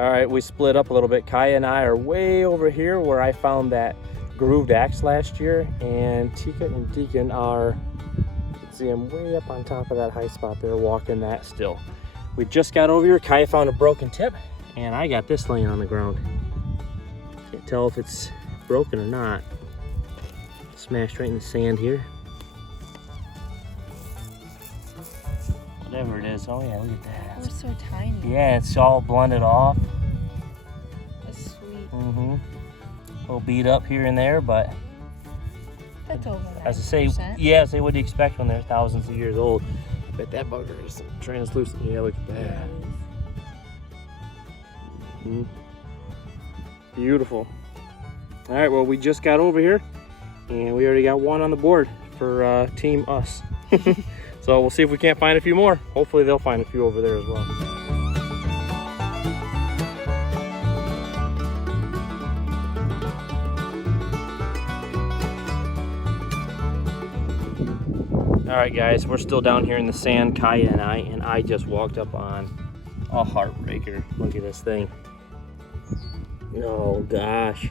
All right, we split up a little bit. Kaya and I are way over here where I found that grooved axe last year, and Tika and Deacon are, see them way up on top of that high spot there, walking that still. We just got over here. Kaya found a broken tip, and I got this laying on the ground. Can't tell if it's broken or not. Smashed right in the sand here. Whatever it is. Oh yeah, look at that. They're so tiny. Yeah, it's all blended off. That's sweet. Mm-hmm. A little beat up here and there, but That's over 90%. as I say, yeah, say what do you expect when they're thousands of years old? I bet that bugger is translucent. Yeah, look at that. Mm-hmm. Beautiful. All right, well, we just got over here, and we already got one on the board for Team Us. So we'll see if we can't find a few more. Hopefully they'll find a few over there as well. All right, guys, we're still down here in the sand, Kaya and I just walked up on a Heartbreaker. Look at this thing. Oh gosh.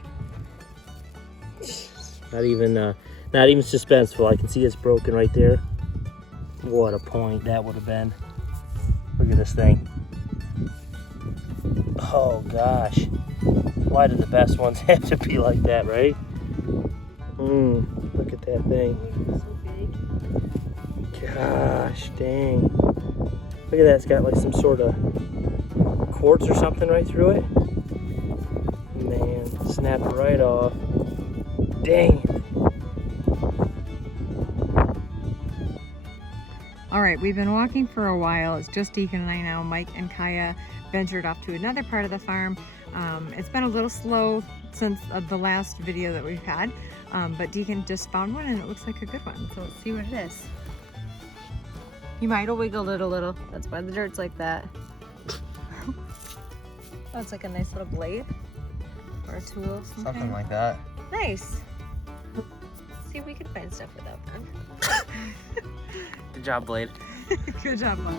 Not even suspenseful. I can see it's broken right there. What a point that would have been. Look at this thing. Oh gosh. Why do the best ones have to be like that, right? Look at that thing. Gosh dang. Look at that, it's got like some sort of quartz or something right through it. Man, snapped it right off. Dang. All right, we've been walking for a while. It's just Deacon and I now. Mike and Kaya ventured off to another part of the farm. It's been a little slow since the last video that we've had, but Deacon just found one and it looks like a good one. So let's see what it is. You might have wiggled it a little. That's why the dirt's like that. That's like a nice little blade or a tool of some Something kind. like that. Nice. Let's see if we can find stuff without them. Good job, Blade. Good job, Mom.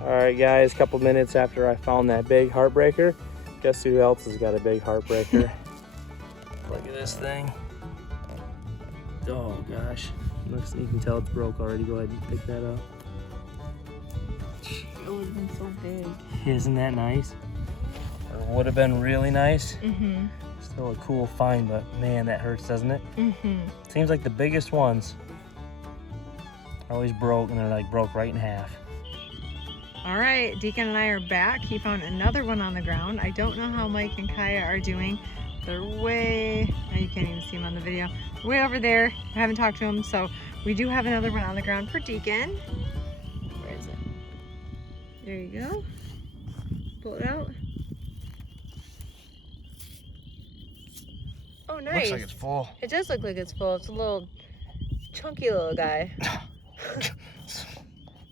All right, guys, a couple minutes after I found that big Heartbreaker, guess who else has got a big Heartbreaker? Look at this thing. Oh gosh, looks, you can tell it's broke already. Go ahead and pick that up. It would have been so big. Isn't that nice? Or would have been really nice. Mm-hmm. Still a cool find, but man, that hurts, doesn't it? Mm-hmm. Seems like the biggest ones are always broke, and they're like broke right in half. All right, Deacon and I are back. He found another one on the ground. I don't know how Mike and Kaya are doing. They're way, oh, you can't even see them on the video, way over there. I haven't talked to them, so we do have another one on the ground for Deacon. Where is it? There you go. Pull it out. Oh, nice. Looks like it's full. It does look like it's full. It's a little chunky little guy.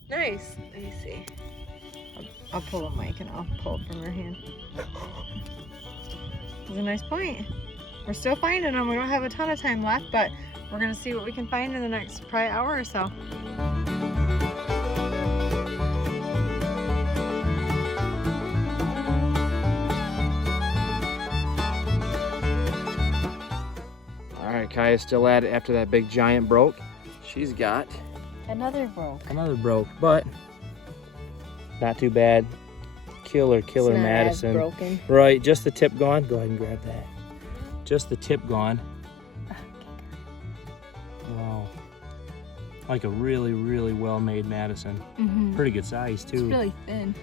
Nice. Let me see. I'll pull the mic and I'll pull it from your hand. It's a nice point. We're still finding them. We don't have a ton of time left, but we're going to see what we can find in the next probably hour or so. All right, Kaya's still at it after that big giant broke. She's got Another broke. another broke, but not too bad. Killer It's not Madison. as broken. Right, just the tip gone. Go ahead and grab that. Just the tip gone. Wow. Like a really, really well-made Madison. Mm-hmm. Pretty good size too. It's really thin.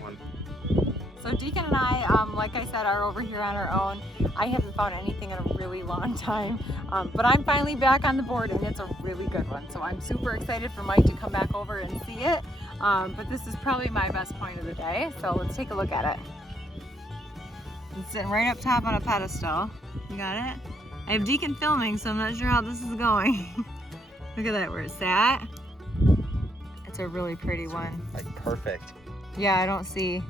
So Deacon and I, like I said, are over here on our own. I haven't found anything in a really long time, but I'm finally back on the board and it's a really good one. So I'm super excited for Mike to come back over and see it. But this is probably my best point of the day. So let's take a look at it. It's sitting right up top on a pedestal. You got it? I have Deacon filming, so I'm not sure how this is going. Look at that, where it's at. It's a really pretty one. Like perfect. Yeah, I don't see.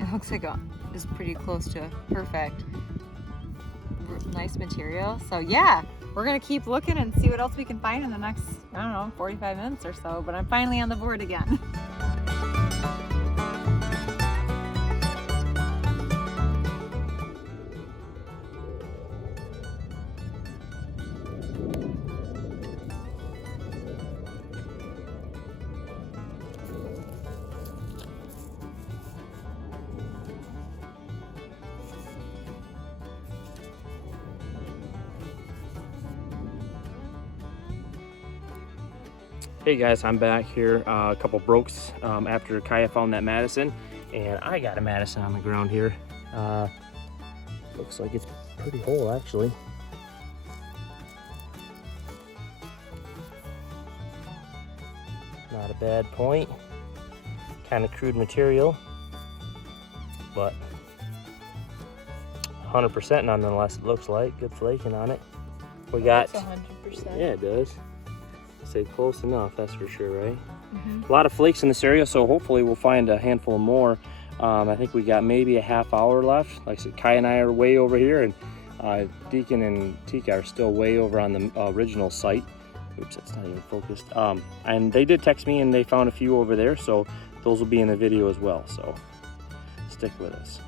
It looks like it's pretty close to perfect. Nice material. So yeah, we're gonna keep looking and see what else we can find in the next, I don't know, 45 minutes or so. But I'm finally on the board again. Hey guys, I'm back here. A couple brokes after Kaya found that Madison, and I got a Madison on the ground here. Looks like it's pretty whole actually. Not a bad point. Kind of crude material, but 100% nonetheless. It looks like good flaking on it. We got 100%. Yeah, it does. Say close enough, that's for sure, right? Mm-hmm. A lot of flakes in this area, so hopefully we'll find a handful more. I think we got maybe a half hour left. Like I said, Kai and I are way over here, and Deacon and Tika are still way over on the original site. Oops, that's not even focused. And they did text me and they found a few over there, so those will be in the video as well, so stick with us.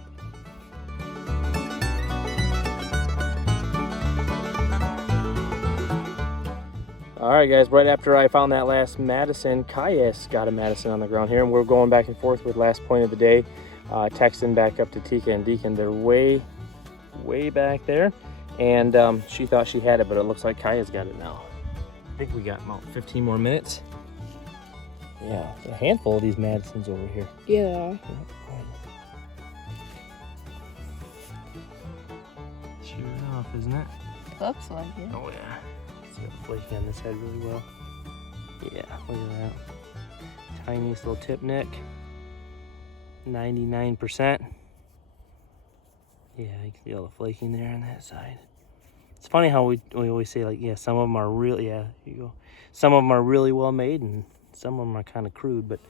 All right, guys, right after I found that last Madison, Kaya's got a Madison on the ground here, and we're going back and forth with last point of the day, texting back up to Tika and Deacon. They're way back there, and she thought she had it, but it looks like Kaya's got it now. I think we got about 15 more minutes. Yeah, a handful of these Madisons over here. Yeah. Sure enough, isn't it? Looks like it. Oh yeah. It's got flaking on this head really well. Yeah, look at that. Tiniest little tip nick. 99%. Yeah, you can see all the flaking there on that side. It's funny how we always say, like, yeah, some of them are really, yeah, here you go. Some of them are really well made and some of them are kind of crude, but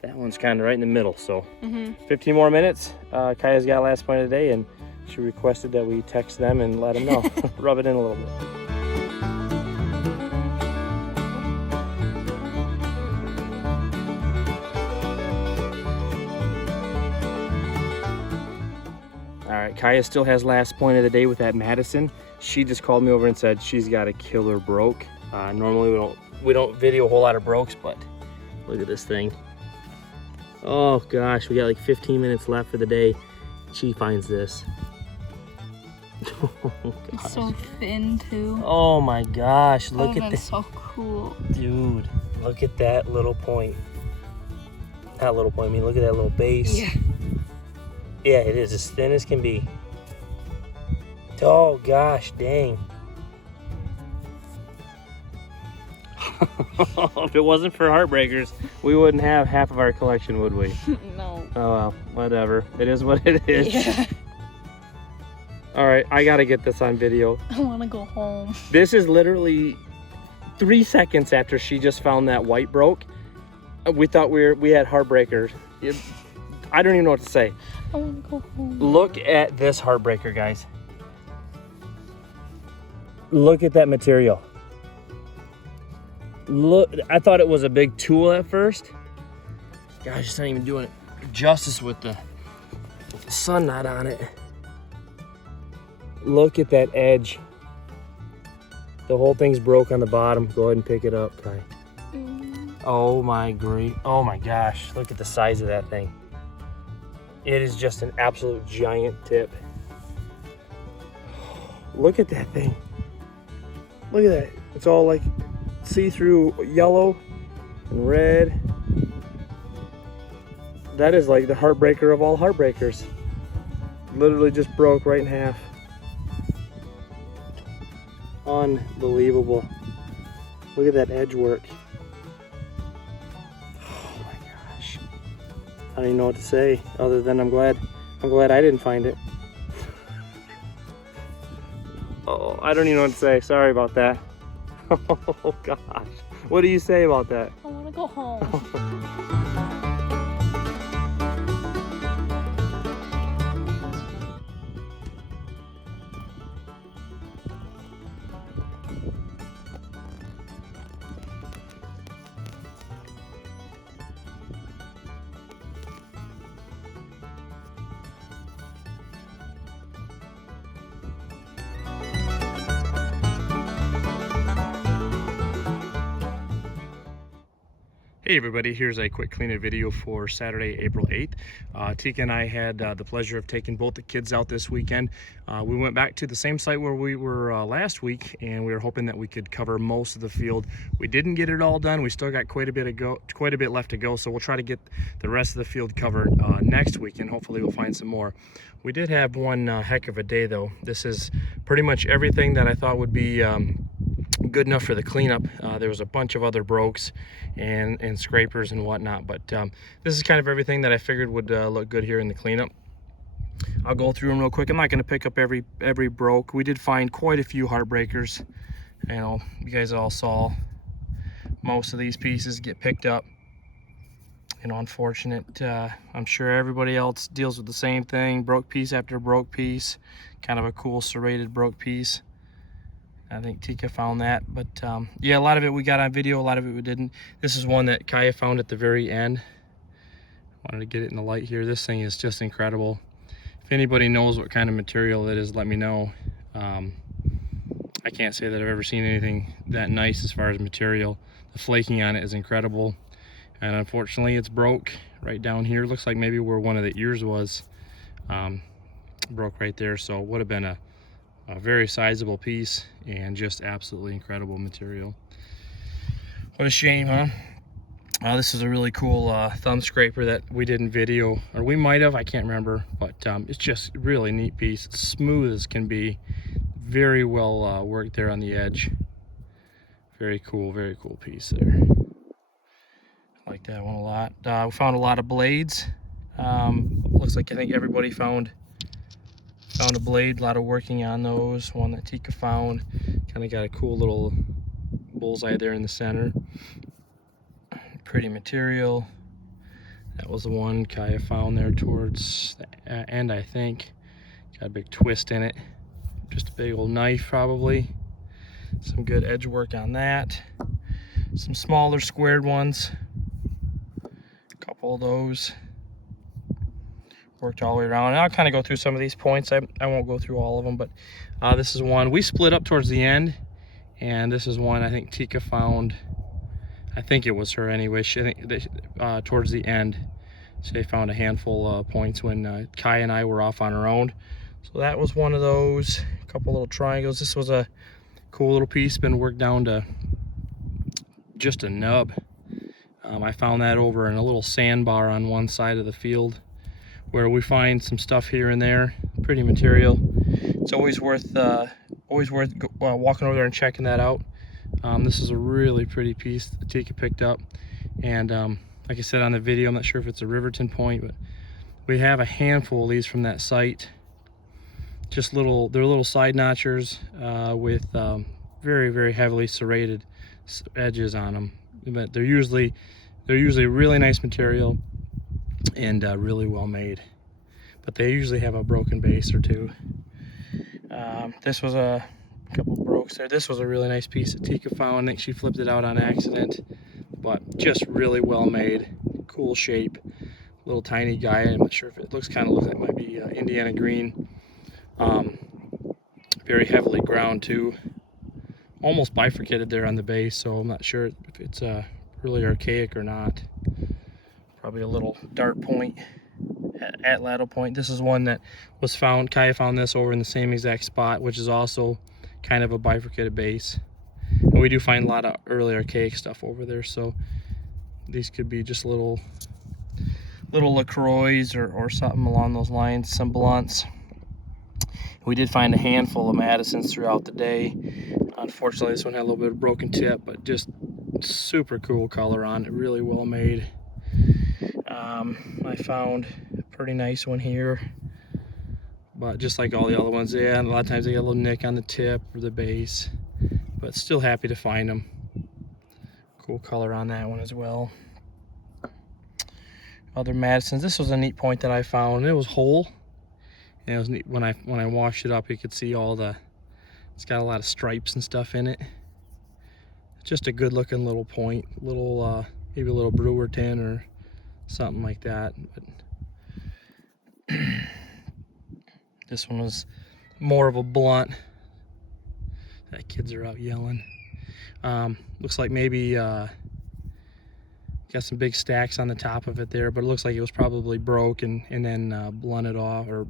that one's kind of right in the middle. So 15 more minutes. Kaya's got last point of the day, and she requested that we text them and let them know. Rub it in a little bit. All right, Kaya still has last point of the day with that Madison. She just called me over and said she's got a killer broke. Normally we don't video a whole lot of brokes, but look at this thing. Oh gosh, we got like 15 minutes left for the day. She finds this. Oh, It's so thin too. oh my gosh, look at this. So cool. Dude, look at that little point. Not little point, I mean, look at that little base. Yeah. Yeah, it is as thin as can be. Oh gosh, dang. If it wasn't for Heartbreakers, we wouldn't have half of our collection, would we? No. Oh well, whatever. It is what it is. Yeah. All right, I gotta get this on video. I want to go home. This is literally 3 seconds after she just found that white broke. We thought we had Heartbreakers. I don't even know what to say. I want to go home. Look at this Heartbreaker, guys. Look at that material. Look, I thought it was a big tool at first. Gosh, it's not even doing it justice with the sun not on it. Look at that edge. The whole thing's broke on the bottom. Go ahead and pick it up, Kai. Oh my gosh, look at the size of that thing. It is just an absolute giant tip. Look at that thing. Look at that. It's all like see-through yellow and red. That is like the Heartbreaker of all Heartbreakers. Literally just broke right in half. Unbelievable. Look at that edge work. Oh my gosh. I don't even know what to say other than I'm glad I didn't find it. Oh, I don't even know what to say. Sorry about that. Oh gosh. What do you say about that? I want to go home. Hey everybody, here's a quick cleanup video for Saturday, April 8th. Tika and I had the pleasure of taking both the kids out this weekend. We went back to the same site where we were last week, and we were hoping that we could cover most of the field. We didn't get it all done. We still got quite a bit left to go, so we'll try to get the rest of the field covered next week, and hopefully we'll find some more. We did have one heck of a day though. This is pretty much everything that I thought would be good enough for the cleanup. There was a bunch of other brokes and scrapers and whatnot, but this is kind of everything that I figured would look good here in the cleanup. I'll go through them real quick. I'm not going to pick up every broke. We did find quite a few heartbreakers. You know, you guys all saw most of these pieces get picked up. You know, unfortunate. I'm sure everybody else deals with the same thing. Broke piece after broke piece. Kind of a cool serrated broke piece. I think Tika found that, but yeah, a lot of it we got on video, a lot of it we didn't. This is one that Kaya found at the very end. Wanted to get it in the light here. This thing is just incredible. If anybody knows what kind of material it is, let me know. I can't say that I've ever seen anything that nice as far as material. The flaking on it is incredible, and unfortunately it's broke right down here. Looks like maybe where one of the ears was. Broke right there, so it would have been a very sizable piece and just absolutely incredible material. What a shame, huh? This is a really cool thumb scraper that we didn't video, or we might have, I can't remember, but it's just a really neat piece. It's smooth as can be, very well worked there on the edge. Very cool piece there. I like that one a lot. We found a lot of blades. Looks like I think everybody found a blade, a lot of working on those. One that Tika found, kind of got a cool little bullseye there in the center. Pretty material. That was the one Kaya found there towards the end, I think. Got a big twist in it. Just a big old knife probably. Some good edge work on that. Some smaller squared ones. A couple of those. Worked all the way around, and I'll kind of go through some of these points. I won't go through all of them, but this is one we split up towards the end, and this is one I think Tika found. I think it was her anyway. She, I think towards the end, she found a handful of points when Kai and I were off on our own. So that was one of those. A couple little triangles. This was a cool little piece, been worked down to just a nub. I found that over in a little sandbar on one side of the field, where we find some stuff here and there, pretty material. It's always worth walking over there and checking that out. This is a really pretty piece that Tika picked up, and like I said on the video, I'm not sure if it's a Riverton point, but we have a handful of these from that site. Just they're little side notchers with very heavily serrated edges on them, but they're usually really nice material and really well made, but they usually have a broken base or two. This was a couple brokes there. This was a really nice piece that Tika found. I think she flipped it out on accident, but just really well made, cool shape. Little tiny guy. I'm not sure if it looks like it might be Indiana green. Very heavily ground too, almost bifurcated there on the base, so I'm not sure if it's really archaic or not. Probably a little dart point at ladle point. This is one that was found. Kaya found this over in the same exact spot, which is also kind of a bifurcated base. And we do find a lot of early archaic stuff over there, so these could be just little LaCroix or something along those lines, some blunts. We did find a handful of Madisons throughout the day. Unfortunately, this one had a little bit of broken tip, but just super cool color on it, really well made. I found a pretty nice one here, but just like all the other ones, yeah, and a lot of times they get a little nick on the tip or the base, but still happy to find them. Cool color on that one as well. Other Madisons. This was a neat point that I found. It was whole, and it was neat. When I washed it up, you could see it's got a lot of stripes and stuff in it. Just a good looking little point, maybe a little brewer tin or something like that. But this one was more of a blunt. That kids are out yelling. Looks like maybe Got some big stacks on the top of it there, but it looks like it was probably broke and then blunted off, or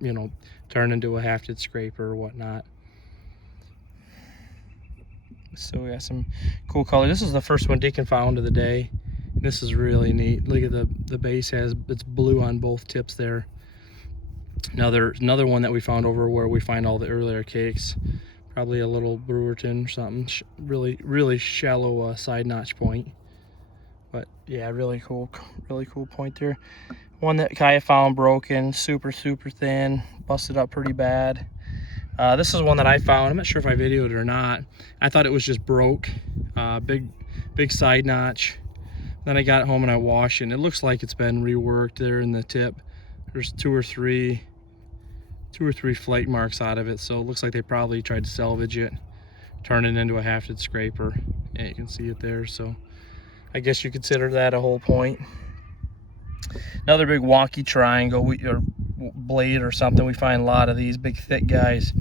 turned into a hafted scraper or whatnot. So we got some cool color. This is the first one Deacon found of the day. This is really neat. Look at the base it's blue on both tips there. Another one that we found over where we find all the earlier cakes. Probably a little Brewerton or something. Really shallow side notch point. But yeah, really cool point there. One that Kaya found broken, super thin, busted up pretty bad. This is one that I found. I'm not sure if I videoed it or not. I thought it was just broke. Big side notch. Then I got it home and I washed it, and it looks like it's been reworked there in the tip. There's two or three flake marks out of it, so it looks like they probably tried to salvage it, turn it into a hafted scraper. And you can see it there, so I guess you consider that a whole point. Another big wonky triangle or blade or something. We find a lot of these big thick guys.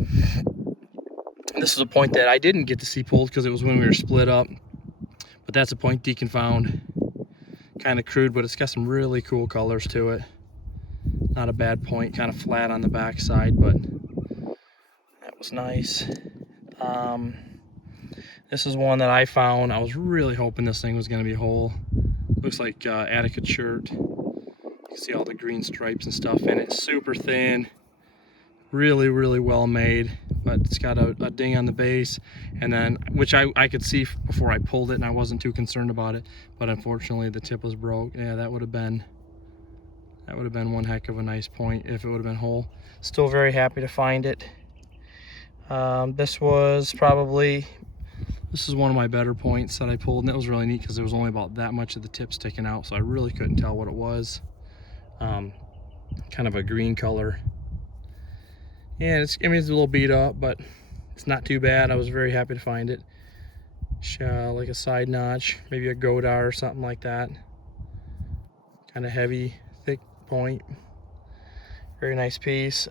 This is a point that I didn't get to see pulled because it was when we were split up, but that's a point Deacon found. Kind of crude, but it's got some really cool colors to it. Not a bad point, kind of flat on the back side, but that was nice. This is one that I found. I was really hoping this thing was going to be whole. Looks like Attica shirt. You can see all the green stripes and stuff in it. Super thin, really well made, but it's got a ding on the base, and then which I could see before I pulled it, and I wasn't too concerned about it, but unfortunately the tip was broke. Yeah, that would have been one heck of a nice point if it would have been whole. Still very happy to find it. This is one of my better points that I pulled, and it was really neat because there was only about that much of the tip sticking out, so I really couldn't tell what it was. Kind of a green color. Yeah, it's a little beat up, but it's not too bad. I was very happy to find it. Like a side notch, maybe a Godar or something like that. Kind of heavy, thick point. Very nice piece.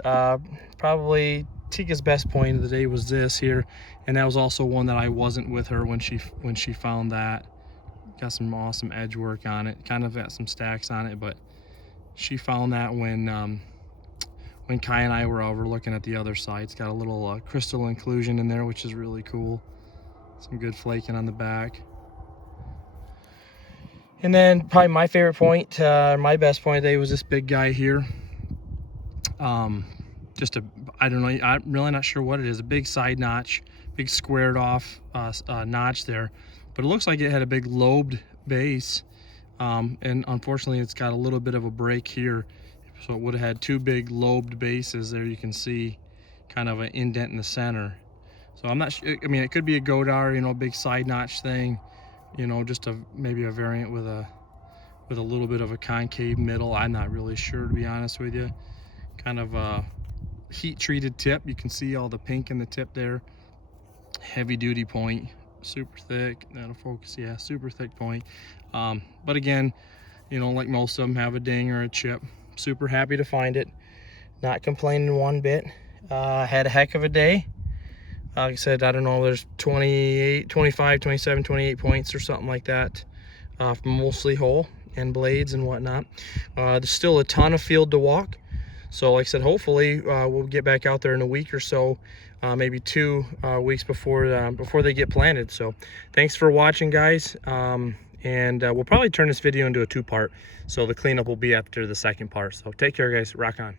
Probably Tika's best point of the day was this here, and that was also one that I wasn't with her when she found that. Got some awesome edge work on it. Kind of got some stacks on it, but she found that when Kai and I were over looking at the other side. It's got a little crystal inclusion in there, which is really cool. Some good flaking on the back. And then probably my favorite point, my best point today was this big guy here. I don't know, I'm really not sure what it is. A big side notch, big squared off notch there. But it looks like it had a big lobed base. And unfortunately it's got a little bit of a break here. So it would have had two big lobed bases there. You can see kind of an indent in the center. So I'm not sure, I mean, it could be a Godar, big side notch thing, just maybe a variant with a little bit of a concave middle. I'm not really sure, to be honest with you. Kind of a heat treated tip. You can see all the pink in the tip there. Heavy duty point, super thick. That'll focus, yeah, super thick point. But again, like most of them, have a ding or a chip. Super happy to find it. Not complaining one bit. Had a heck of a day. Like I said, I don't know, there's 28, 25, 27, 28 points or something like that. Mostly whole and blades and whatnot. There's still a ton of field to walk. So like I said, hopefully we'll get back out there in a week or so, maybe 2 weeks before they get planted. So thanks for watching, guys. And we'll probably turn this video into a 2-part. So the cleanup will be after the second part. So take care, guys. Rock on.